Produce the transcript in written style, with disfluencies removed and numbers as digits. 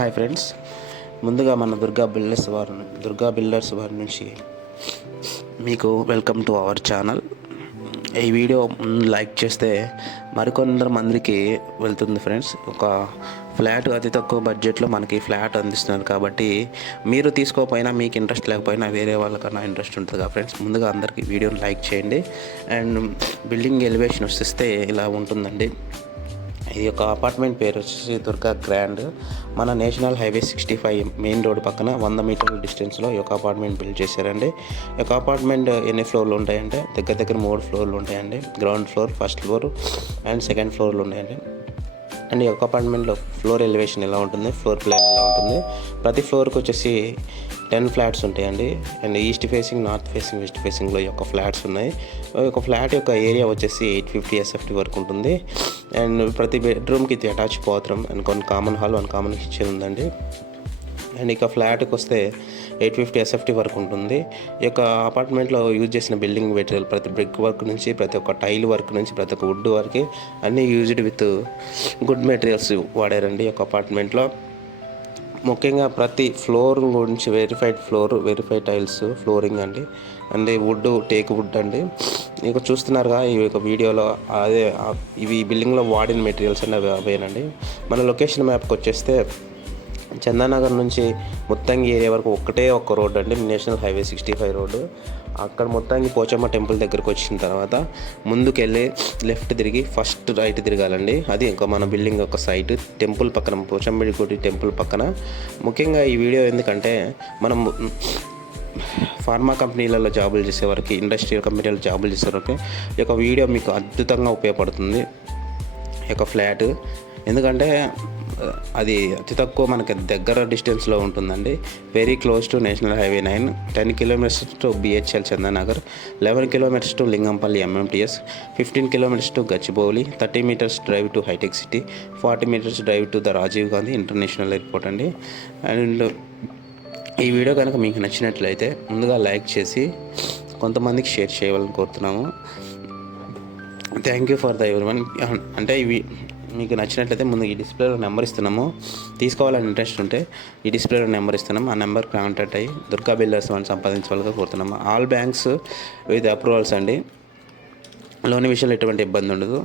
Hi friends, ముందుగా మన Durga builders వారి నుంచి మీకు వెల్కమ్ టు అవర్ ఛానల్. ఈ వీడియో లైక్ చేస్తే మరికొందరు మందికి వెళ్తుంది ఫ్రెండ్స్. ఒక ఫ్లాట్ అతి తక్కువ బడ్జెట్లో మనకి ఫ్లాట్ అందిస్తున్నారు కాబట్టి మీరు తీసుకోకపోయినా, మీకు ఇంట్రెస్ట్ లేకపోయినా వేరే వాళ్ళకన్నా ఇంట్రెస్ట్ ఉంటుంది కదా ఫ్రెండ్స్. ముందుగా అందరికీ వీడియోని లైక్ చేయండి. అండ్ బిల్డింగ్ ఎలివేషన్ వస్తే ఇలా ఉంటుందండి. ఇది ఒక అపార్ట్మెంట్ పేరు వచ్చేసి దుర్గా గ్రాండ్. మన నేషనల్ హైవే 65 మెయిన్ రోడ్ పక్కన 100 మీటర్ల డిస్టెన్స్లో ఈ యొక్క అపార్ట్మెంట్ బిల్డ్ చేశారండి. ఈ యొక్క అపార్ట్మెంట్ ఎన్ని ఫ్లోర్లు ఉంటాయంటే దగ్గర 3 ఫ్లోర్లు ఉంటాయండి. Ground floor, first floor and second ఫ్లోర్లు ఉన్నాయండి. అండ్ ఈ యొక్క అపార్ట్మెంట్లో ఫ్లోర్ ఎలివేషన్ ఎలా ఉంటుంది, ఫ్లోర్ ప్లాన్ ఎలా ఉంటుంది, ప్రతి ఫ్లోర్కి వచ్చేసి 10 ఫ్లాట్స్ ఉంటాయండి. And east facing, north facing, west ఫేసింగ్లో ఈ యొక్క ఫ్లాట్స్ ఉన్నాయి. ఒక ఫ్లాట్ యొక్క ఏరియా వచ్చేసి 850 SFT వరకు ఉంటుంది. అండ్ ప్రతి బెడ్రూమ్కి అటాచ్ బాత్రూమ్ అండ్ కొన్ని కామన్ హాల్, 1 కామన్ కిచెన్ ఉందండి. అండ్ ఇక ఫ్లాట్కి వస్తే 850 SFT వరకు ఉంటుంది. ఈ యొక్క అపార్ట్మెంట్లో యూజ్ చేసిన బిల్డింగ్ మెటీరియల్ ప్రతి బ్రిక్ వర్క్ నుంచి, ప్రతి ఒక్క టైల్ వర్క్ నుంచి, ప్రతి ఒక్క వుడ్ వరకు అన్నీ యూజ్డ్ విత్ గుడ్ మెటీరియల్స్ వాడారండి ఈ యొక్క అపార్ట్మెంట్లో. ముఖ్యంగా ప్రతి ఫ్లోర్ గురించి వెరిఫైడ్ టైల్స్ ఫ్లోరింగ్ అండి. అండ్ వుడ్ టేక్ వుడ్ అండి. ఇక చూస్తున్నారుగా ఈ యొక్క వీడియోలో అదే ఇవి బిల్డింగ్లో వాడిన మెటీరియల్స్ అన్నీ అవేనండి. మన లొకేషన్ మ్యాప్కి వచ్చేస్తే చందానగర్ నుంచి ముత్తంగి ఏరియా వరకు ఒక్క రోడ్ అండి, నేషనల్ హైవే 65 రోడ్డు. అక్కడ మొత్తానికి పోచమ్మ టెంపుల్ దగ్గరకు వచ్చిన తర్వాత ముందుకెళ్ళి లెఫ్ట్ తిరిగి ఫస్ట్ రైట్ తిరగాలండి. అది ఇంకా మన బిల్డింగ్ యొక్క సైట్ టెంపుల్ పక్కన, పోచమ్మ గుడి టెంపుల్ పక్కన. ముఖ్యంగా ఈ వీడియో ఎందుకంటే మనం ఫార్మా కంపెనీలలో జాబులు చేసేవారికి, ఇండస్ట్రియల్ కంపెనీలలో జాబులు చేసేవారికి ఈ యొక్క వీడియో మీకు అద్భుతంగా ఉపయోగపడుతుంది. ఈ యొక్క ఫ్లాట్ ఎందుకంటే అది అతి తక్కువ మనకి దగ్గర డిస్టెన్స్లో ఉంటుందండి. Very close to national highway 9, 10 kilometers to BHL Chandanagar, 11 kilometers to Lingampally MMTS, 15 kilometers to Gachibowli, 30 meters drive to hitech city, 40 meters drive to the Rajiv Gandhi international airport అండి. అండ్ ఈ వీడియో కనుక మీకు నచ్చినట్లయితే ముందుగా లైక్ చేసి కొంతమందికి షేర్ చేయాలని కోరుతున్నాము. Thank you for the everyone. అంటే ఇవి మీకు నచ్చినట్లయితే ముందు ఈ డిస్ప్లేలో నెంబర్ ఇస్తున్నాము, తీసుకోవాలని ఇంట్రెస్ట్ ఉంటే ఈ డిస్ప్లేలో నెంబర్ ఇస్తున్నాము. ఆ నెంబర్ కాంటాక్ట్ అయ్యి దుర్గా బిల్డర్స్ అని సంపాదించవాలిగా కోరుతున్నాము. ఆల్ బ్యాంక్స్ విత్ అప్రూవల్స్ అండి. లోన్ విషయంలో ఎటువంటి ఇబ్బంది ఉండదు.